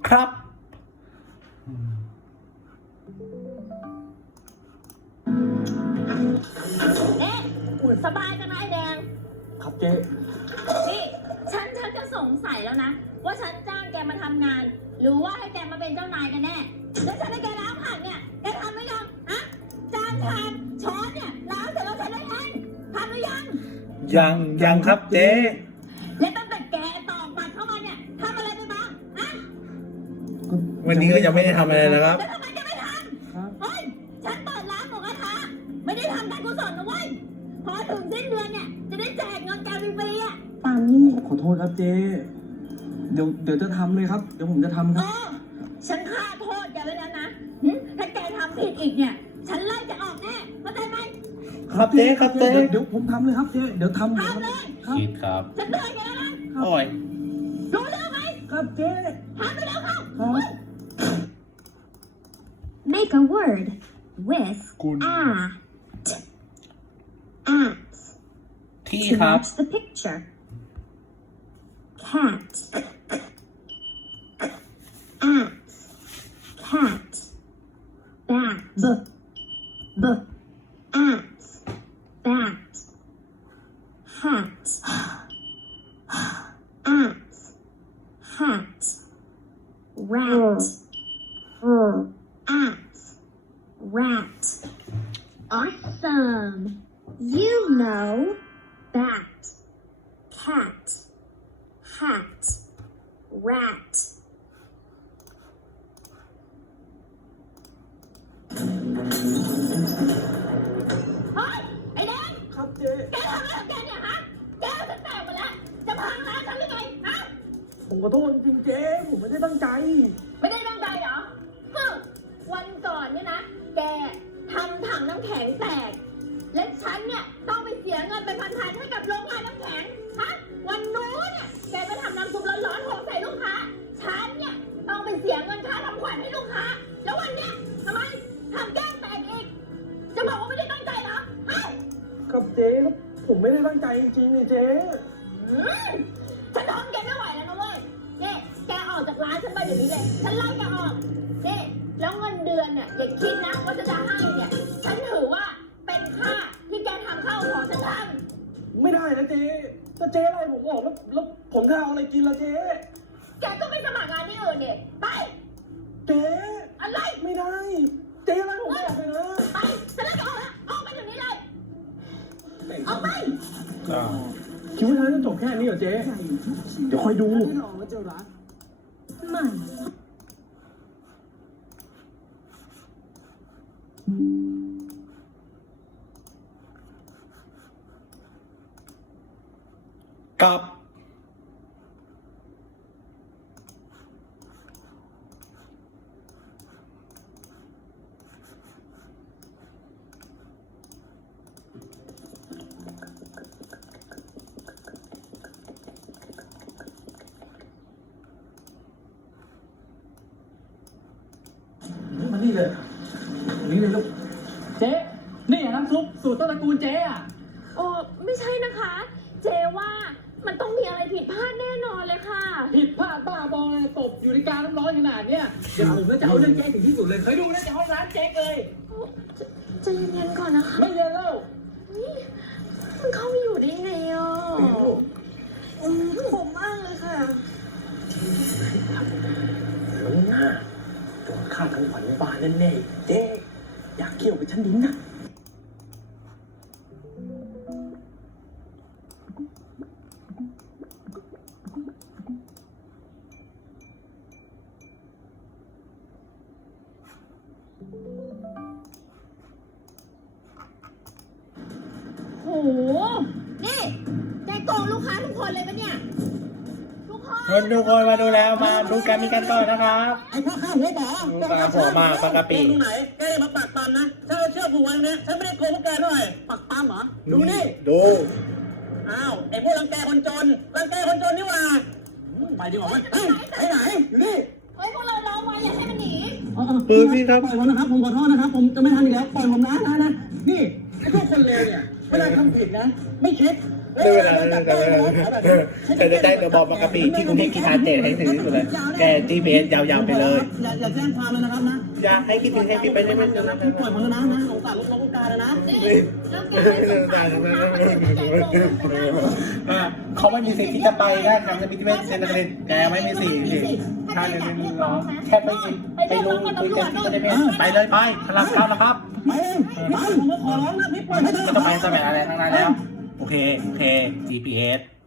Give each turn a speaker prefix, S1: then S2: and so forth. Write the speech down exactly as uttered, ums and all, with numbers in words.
S1: ครับ
S2: เอ๊ะสบายจังนะไอ้แดง
S3: ครับเจ๊
S2: นี่ฉันฉันจะสงสัยแล้วนะ ว่าฉันจ้างแกมาทำงาน หรือว่าให้แกมาเป็นเจ้านายกันแน่แล้วฉันให้แกล้างผักเนี่ยแกทำไหมยังฮะจานชามช้อนเนี่ยล้างเสร็จแล้วฉันได้เองทำหรือยัง
S1: ยังยังครับเจ๊
S2: และตั้งแต่แกตอกบัตรเข้ามาเนี่ยทำอะไรไปบ้างฮะ
S1: วันนี้ก็ยังไม่ได้ทำอะไรนะครับ
S2: แล้วทำไมแกไม่ทำเฮ้ยฉันเปิดร้านหมูกระทะไม่ได้ทำการกุศลนะเว้ยพอถึงสิ้นเดือนเนี่ยจะได้แจกเงินแกฟรีๆอ่ะตามนี้
S3: ขอโทษครับเจ๊เดี๋ยวเดี๋ยวจะทำเลยครับเดี๋ยวผมจะทำค
S2: เอ
S3: รับ
S2: อฉันฆ่าโทษแกไว้แล้วนะหึถ้าแกทำผิดอีกเนี่ย ฉันไล่จะออกแน่เข้าใจไหม
S1: ครับเจ๊ครับเจ๊
S3: เดี๋ยวเดี๋ยวผมทำเลยครับเจ๊เดี๋ยวทำเลย
S2: ทำเลย
S3: ครับ
S1: คิดครับ
S2: ฉันเตือนแกแล้วนะ
S1: โอ้ย
S2: รู้เรื่องไหม
S3: ครับเจ๊
S2: ทำไปแล้วเข้า
S3: ครับ
S4: Make a word with
S1: คุณ
S4: at. At.
S1: ที่
S4: To
S1: ครับ
S4: match the picture. Cat. At. Cat. Bat. B. B. At. Bat. Hat. At. Hat. Rat. At. Rat. Awesome. You know bat, cat, hat, rat.
S2: เฮ้ยไอ้แดง
S3: ครับเจ๊
S2: แกทำอะไรของแกเนี่ยฮะแกเอาฉันแตกหมดแล้วจะพังร้านฉันหรือไงฮะ
S3: ผมขอโทษจริงๆเจ๊ผมไม่ได้ตั้งใจ
S2: ไม่ได้ตั้งใจเหรอฮึวันก่อนเนี่ยนะ แกทำถังน้ำแข็งแตก และฉันเนี่ยต้องไปเสียเงินเป็นพันๆให้กับโรงงานน้ำแข็ง ฮะ วันนู้นเนี่ยแกไปทำน้ำซุปร้อนๆหกใส่ลูกค้า ฉันเนี่ยต้องไปเสียเงินค่าทำขวัญให้ลูกค้า แล้ววันเนี้ยทำไมทำแก้มแตกอีก จะบอกว่าไม่ได้ตั้งใจเหรอฮะ
S3: ครับเจ๊ครับผมไม่ได้ตั้งใจจริงๆนี่เจ๊
S2: อืมฉันทนแกไม่ไหวแล้วนะเว้ยนี่แกออกจากร้านฉันไปเดี๋ยวนี้เลย ฉันไล่แกออกนี่แล้วเงินเดือนเนี่ยอย่าคิดนะว่าฉันจะให้เนี่ย ฉันถือว่าเป็นค่าที่แกทำข้าวของฉันท
S3: ไม่ได้นะเจ๊ถ้าเจ๊อะไรผมออกแล้วแล้วผมจะเอาอะไรกินล่ะเจ๊
S2: ำแกก็ไม่สมัครงานที่อื่นเนี่ยไป
S3: เจ๊
S2: อะไร
S3: ไม่ได้ เจ๊อะไรผมออกไปนะ
S2: ไป ฉันไล่แกออกแล้วออกไปเดี๋ยวนี้เลยออกไป
S3: คิดว่าฉันจะจบแค่นี้เหรอเจ๊เดี๋ยวคอยดู
S4: ไม่
S1: กับ
S3: มานี่เลยนี่เลยลูก
S5: เจ๊นี่น้ำซุปสูตรต้นตระกูลเจ๊อะ
S2: โอ้ไม่ใช่นะคะ เจว่ามันต้องมีอะไรผิดพลาดแน่นอนเลยค่ะ
S5: ผิดพลาดบ้าบอเลยตบอยู่ในกาน้ำร้อนขนาดเนี้ยเดี๋ยวผมจะเอาเรื่องเจ๊ถึงที่สุดเลยเคยดูนะจะห้องร้านเจ๊เลย
S2: ใจะเย็นๆก่อนนะคะ
S5: ไม่เย็นแล้ว
S2: นี่มันเข้ามาอยู่ได้ไงอ่ะอืมผมมากเลยค่ะ
S3: น้ำหน้าโดนฆ่าทั้งขวัญบ้านแน่ๆเจ๊อยากเกี่ยวกับฉันดิ้นนะ
S2: โห นี่ แกโกงลูกค้าทุกคนเลยปะเนี่ย ทุกคน
S1: คนดูคนมาดูแล้วมาดูการมีกันก่อนนะครับ
S6: ไอ้พ่อข้าหัวหมอ
S1: ดูตาหัวมากปากกะปิ
S6: ตรงไหนแกอย่ามาปักปั๊มนะถ้าเราเชื่อผู้วันเนี้ยฉันไม่ได้โกงพวกแกด้วยปักปั๊มเหรอ ดูนี่
S1: ดู
S6: อ้าวไอ้พวกรังแกคนจนรังแกคนจนนี่หว่าอืมไปดีกว่าไหมเฮ้ยไปไหนอยู่นี่
S2: เฮ้ยพวกเราร้องไว้อย่าให้มันหนี
S1: ปืนพี่ครับ
S6: ปล่อยผมนะครับ ผมขอโทษนะครับ ผมจะไม่ทำอีกแล้ว ปล่อยผมนะนะนะ นี่ไอ้พวกคนเลวเนี่ย เวลาทำผิดนะ ไม่คิด
S1: ไม่เป็นไรไม่เป็นไรแต่จะได้เดี๋ยวบอกปกติที่กรุงเทพกีฬาเจ็ดให้ถึงที่สุดเลยแก จี พี เอส ยาวๆไปเลย
S6: อย่าอย่าแจ้งความเลยนะครับนะ
S1: อยากให้คิดถึงให้พี่ไปได้ไหมเดี๋ยวนะ
S6: พี่ปล่อยผมแล้วนะนะสงสารลูกน้องลูกตาเลยนะ
S2: นี่แล้วแกไม่สงสารลูกค้าคนอื่นที่แกโกงทำไม
S1: อ่ะเขาไม่มีสิทธิ์ที่จะไปได้ทำจะมีที่ไม่เซ็นนักเรียนแกไม่มีสิทธิ์ถ้าเรียนไม่มีน้องแค่ไปไปรู้คุยกันที่จะได้ไปเลยไปพลังเข้าแล้วครับ
S6: ไปเองพี่ผมมาขอร้องนะพี่ปล่อยให้เถ
S1: ก็
S6: อะ
S1: จะไปสมัยอะไรทั้งนั้นแล้ว โอเค โอเค จี พี เอส